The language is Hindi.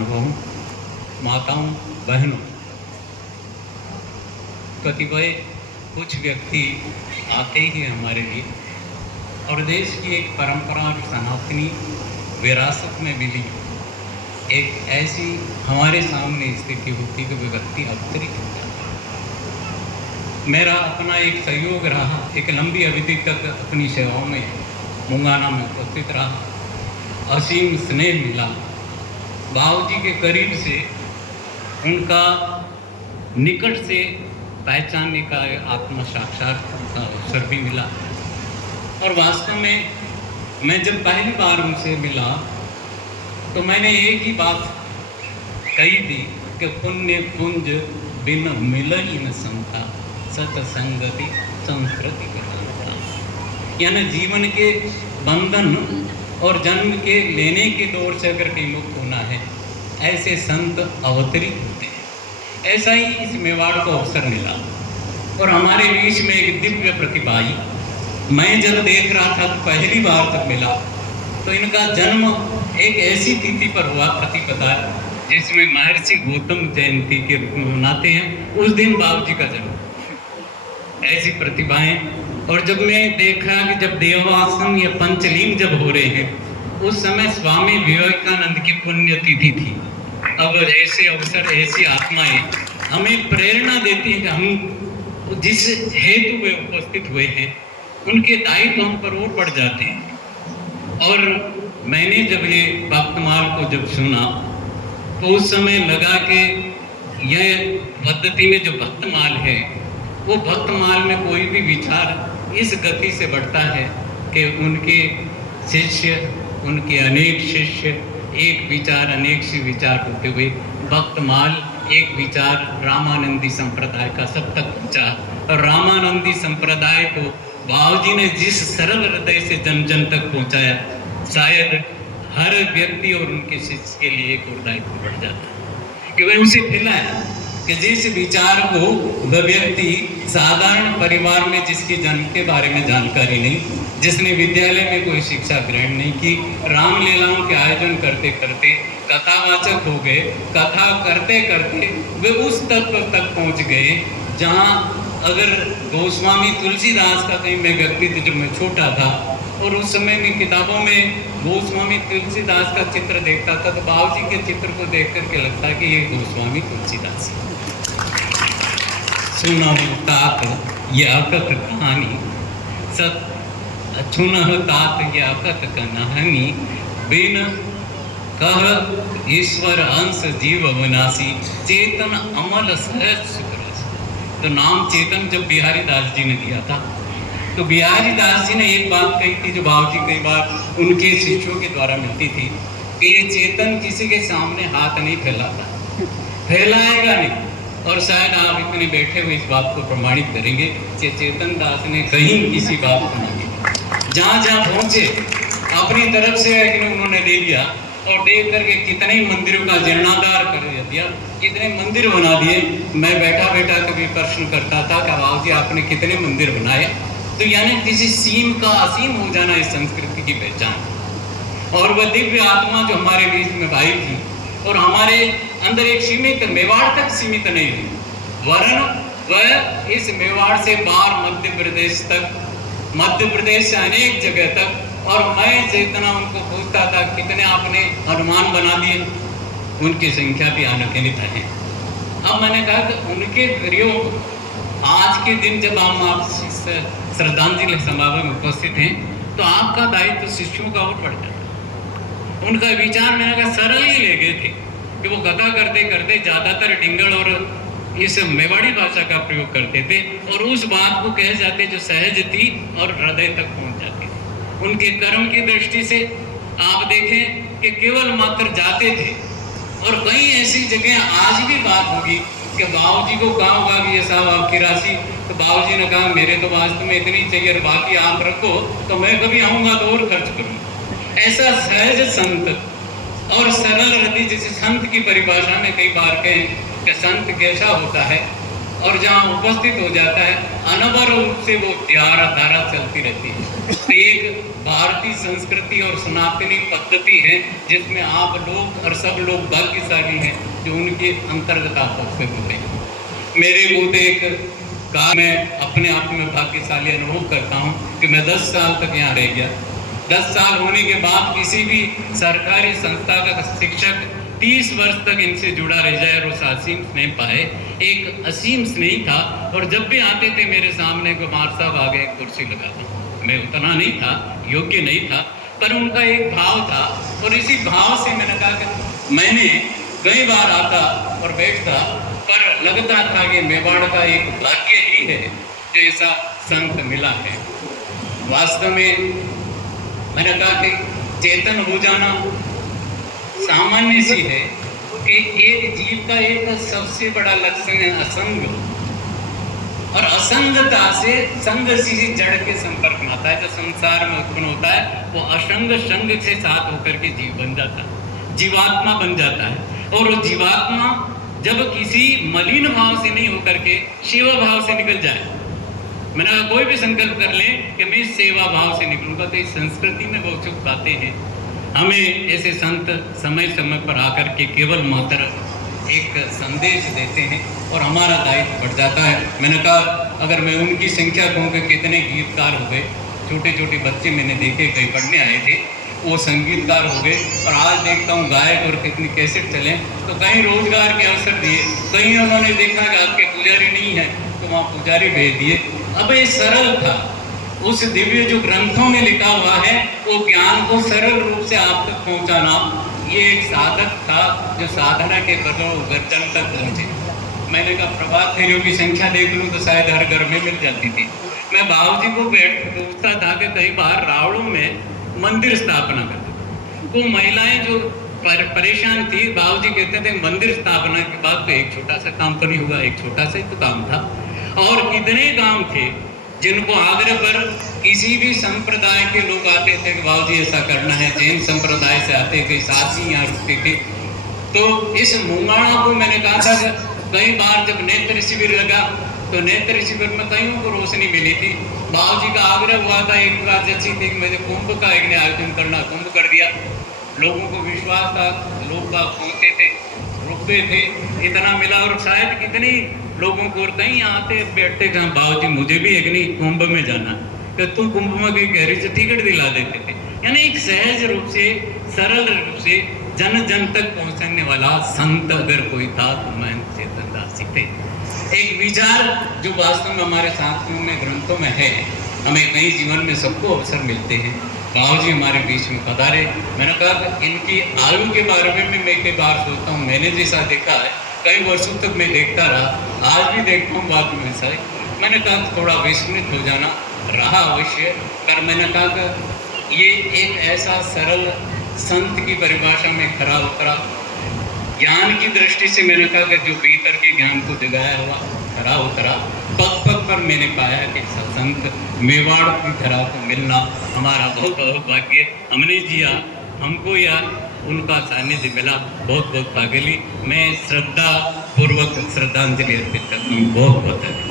महानुभावों, माताओं, बहनों, कतिपय कुछ व्यक्ति आते ही हमारे लिए और देश की एक परंपरा और सनातनी विरासत में मिली एक ऐसी हमारे सामने स्थिति होती कि वो व्यक्ति अवतरित हो जाता। मेरा अपना एक सहयोग रहा, एक लंबी अवधि तक अपनी सेवाओं में मुंगाना में उपस्थित रहा, असीम स्नेह मिला, बाबूजी के करीब से उनका निकट से पहचानने का आत्म साक्षात्कार का अवसर भी मिला। और वास्तव में मैं जब पहली बार उनसे मिला तो मैंने एक ही बात कही थी कि पुण्य कुंज बिन मिलन न समता, सतसंगति संस्कृति का, यानी जीवन के बंधन और जन्म के लेने के दौर से अगर कहीं मुक्त होना है, ऐसे संत अवतरित होते हैं। ऐसा ही इस मेवाड़ को अवसर मिला और हमारे बीच में एक दिव्य प्रतिभा आई। मैं जब देख रहा था तो पहली बार तक मिला तो इनका जन्म एक ऐसी तिथि पर हुआ, प्रतिपदा, जिसमें महर्षि गौतम जयंती के रूप में मनाते हैं, उस दिन बाबूजी का जन्म। ऐसी प्रतिभाएं। और जब मैं देखा कि जब देवासन या पंचलिंग जब हो रहे हैं, उस समय स्वामी विवेकानंद की पुण्यतिथि थी। अब ऐसे अवसर, ऐसी आत्माएं हमें प्रेरणा देती हैं कि हम जिस हेतु वे उपस्थित हुए हैं उनके दायित्व हम पर और बढ़ जाते हैं। और मैंने जब ये भक्तमाल को जब सुना तो उस समय लगा कि यह पद्धति में जो भक्तमाल है वो भक्तमाल में कोई भी विचार इस गति से बढ़ता है कि उनके शिष्य, उनके अनेक शिष्य, एक विचार अनेक से विचार होते हुए भक्तमाल एक विचार रामानंदी संप्रदाय का सब तक पहुंचा। और रामानंदी संप्रदाय को बाबूजी ने जिस सरल हृदय से जन जन तक पहुंचाया, शायद हर व्यक्ति और उनके शिष्य के लिए एक और दायित्व बढ़ जाता है कि वह उसे फैलाए कि जिस विचार को वह व्यक्ति साधारण परिवार में, जिसके जन्म के बारे में जानकारी नहीं, जिसने विद्यालय में कोई शिक्षा ग्रहण नहीं की, रामलीलाओं के आयोजन करते करते कथावाचक हो गए, कथा करते करते वे उस तत्व तक पहुंच गए जहां अगर गोस्वामी तुलसीदास का कहीं मैं व्यक्तित्व जब मैं छोटा था और उस समय में किताबों में गोस्वामी तुलसीदास का चित्र देखता था तो बाबूजी के चित्र को देख करके लगता कि ये गोस्वामी तुलसीदास है। सुना तात ये अकथ कहानी, सत छुना तात ये अकथ कहानी, बिन कह ईश्वर अंश जीव विनाशी, चेतन अमल सहज सुखरस। तो नाम चेतन जब बिहारी दास जी ने दिया था तो बिहारी दास जी ने एक बात कही थी जो बाबूजी कई बार उनके शिष्यों के द्वारा मिलती थी कि ये चेतन किसी के सामने हाथ नहीं फैलाता, फैलाएगा नहीं। और शायद आप इतने बैठे हुए इस बात को प्रमाणित करेंगे कि चेतन दास ने कहीं किसी बात को नहीं, जहाँ जहाँ पहुँचे अपनी तरफ से उन्होंने दे दिया और देख करके कितने मंदिरों का जीर्णोद्धार कर दिया, कितने मंदिर बना दिए। मैं बैठा बैठा कभी प्रश्न करता था कि बाबूजी आपने कितने मंदिर बनाए। तो यानी किसी सीम का असीम हो जाना इस संस्कृति की पहचान। और वह दिव्य आत्मा जो हमारे बीच में भाई थी और हमारे अंदर एक सीमित मेवाड़ तक सीमित नहीं हुई, वरन वह इस मेवाड़ से बाहर मध्य प्रदेश तक, मध्य प्रदेश से अनेक जगह तक। और मैं जितना उनको पूछता था कितने आपने हनुमान बना दिए, उनकी संख्या भी अनगिनत है। अब मैंने कहा कि उनके प्रयोग आज के दिन जब आप श्रद्धांजलि समारोह में उपस्थित हैं तो आपका दायित्व शिष्यों का और बढ़ जाता है। उनका विचार मैंने कहा सरल ही ले गए थे कि वो कथा करते करते ज़्यादातर डिंगल और इस मेवाड़ी भाषा का प्रयोग करते थे और उस बात को कह जाते जो सहज थी और हृदय तक पहुंच जाती थी। उनके कर्म की दृष्टि से आप देखें कि केवल मात्र जाते थे। और कई ऐसी जगह आज भी बात होगी कि बाबूजी को कहा होगा कि ये साहब आपकी राशि, तो बाबूजी ने कहा मेरे तो वास्तव में इतनी चाहिए और बाकी आप रखो, तो मैं कभी आऊँगा तो और खर्च करूँगा। ऐसा सहज संत और सरल हृदय, जिसे संत की परिभाषा में कई बार कहें कि संत कैसा होता है, और जहाँ उपस्थित हो जाता है अनवर रूप से वो धारा चलती रहती है। तो एक भारतीय संस्कृति और सनातनी पद्धति है जिसमें आप लोग और सब लोग भाग्यशाली हैं जो उनके अंतर्गत आप से होते हैं। मेरे बूते एक कहा मैं अपने आप में भाग्यशाली अनुभव करता हूँ कि मैं 10 साल तक यहाँ रह गया। 10 साल होने के बाद किसी भी सरकारी संस्था का शिक्षक 30 वर्ष तक इनसे जुड़ा रह जाए और उस असीम स्नेह पाए, एक असीम स्नेह था। और जब भी आते थे मेरे सामने कुमार साहब आगे कुर्सी लगाता, मैं उतना नहीं था, योग्य नहीं था, पर उनका एक भाव था और इसी भाव से मैंने कहा कि मैंने कई बार आता और बैठता, पर लगता था कि मेवाड़ का एक भाग्य ही है जो ऐसा संत मिला है। वास्तव में मैंने कहा कि चेतन हो जाना सामान्य सी है कि एक जीव का एक सबसे बड़ा लक्षण है असंग, और असंगता से संग सी जड़ के संपर्क में आता है। जो संसार में उत्पन्न होता है वो असंग संग से साथ होकर के जीव बन जाता है, जीवात्मा बन जाता है। और वो जीवात्मा जब किसी मलिन भाव से नहीं होकर के सेवा भाव से निकल जाए, मैंने कहा कोई भी संकल्प कर ले कि मैं सेवा भाव से निकलूंगा, तो इस संस्कृति में बहुत चुप पाते हैं। हमें ऐसे संत समय समय पर आकर के केवल मात्र एक संदेश देते हैं और हमारा दायित्व बढ़ जाता है। मैंने कहा अगर मैं उनकी संख्या कहूँ कि कितने गीतकार हो गए, छोटे छोटे बच्चे मैंने देखे, कहीं पढ़ने आए थे, वो संगीतकार हो गए, और आज देखता हूँ गायक और कितनी कैसेट चले, तो कहीं रोजगार के अवसर दिए, कहीं उन्होंने देखा कि आपके पुजारी नहीं है तो वहाँ पुजारी भेज दिए। अब ये सरल था, उस दिव्य जो ग्रंथों में लिखा हुआ है वो ज्ञान को सरल रूप से आप तक पहुँचाना, ये एक साधक था जो साधना के बदौर गर्जन तक पहुँचे। मैंने कहा प्रभात फेरियों की संख्या देख लूँ तो शायद हर घर में मिल जाती थी। मैं बाबूजी को पूछता था कि कई बार रावड़ों में मंदिर स्थापना करते, वो महिलाएं जो परेशान थी, बाबूजी कहते थे मंदिर स्थापना के बाद तो एक छोटा सा काम तो नहीं हुआ, एक छोटा सा ही तो काम था। और कितने गांव थे जिनको आग्रह पर किसी भी संप्रदाय के लोग आते थे कि बाबूजी ऐसा करना है, जैन संप्रदाय से आते, कई साथी यहाँ रुकते थे। तो इस मुंगाणा को मैंने कहा था कि कई बार जब नेत्र शिविर लगा तो नेत्र शिविर में कईयों को रोशनी मिली थी। बाबूजी का आग्रह हुआ था, एक बार जैसी थी मुझे कुंभ का एक आयोजन करना, कुंभ कर दिया। लोगों को विश्वास था, लोग पहुँचते थे, रुकते थे, इतना मिला। और शायद कितने लोगों को कहीं आते बैठते कहा बाबूजी मुझे भी एक नहीं कुंभ में जाना, कि तू कुंभ में गई कह रही से टिकट दिला देते थे। यानी एक सहज रूप से, सरल रूप से जन जन तक पहुंचने वाला संत अगर कोई था तो महंत चेतन दास जी थे। एक विचार जो वास्तव में हमारे शास्त्रों में, ग्रंथों में है, हमें कई जीवन में सबको अवसर मिलते हैं। बाबूजी हमारे बीच में पधारे। मैंने कहा इनकी आयु के बारे में मैं कई बार सोचता हूँ, मैंने जैसा देखा है कई वर्षों तक मैं देखता रहा, आज भी देखता हूँ बाद में ऐसा है। मैंने कहा थोड़ा विस्मित हो जाना रहा अवश्य, पर मैंने कहा कि ये एक ऐसा सरल संत की परिभाषा में खरा उतरा। ज्ञान की दृष्टि से मैंने कहा कि जो भीतर के ज्ञान को जगाया हुआ खरा उतरा। पग पग पर मैंने पाया कि संत मेवाड़ की धरा को मिलना हमारा बहुत बहुत भाग्य। हमने जिया, हमको या उनका सानिध्य मिला, बहुत बहुत भाग्यशाली। मैं श्रद्धा पूर्वक श्रद्धांजलि अर्पित करता हूँ। बहुत बहुत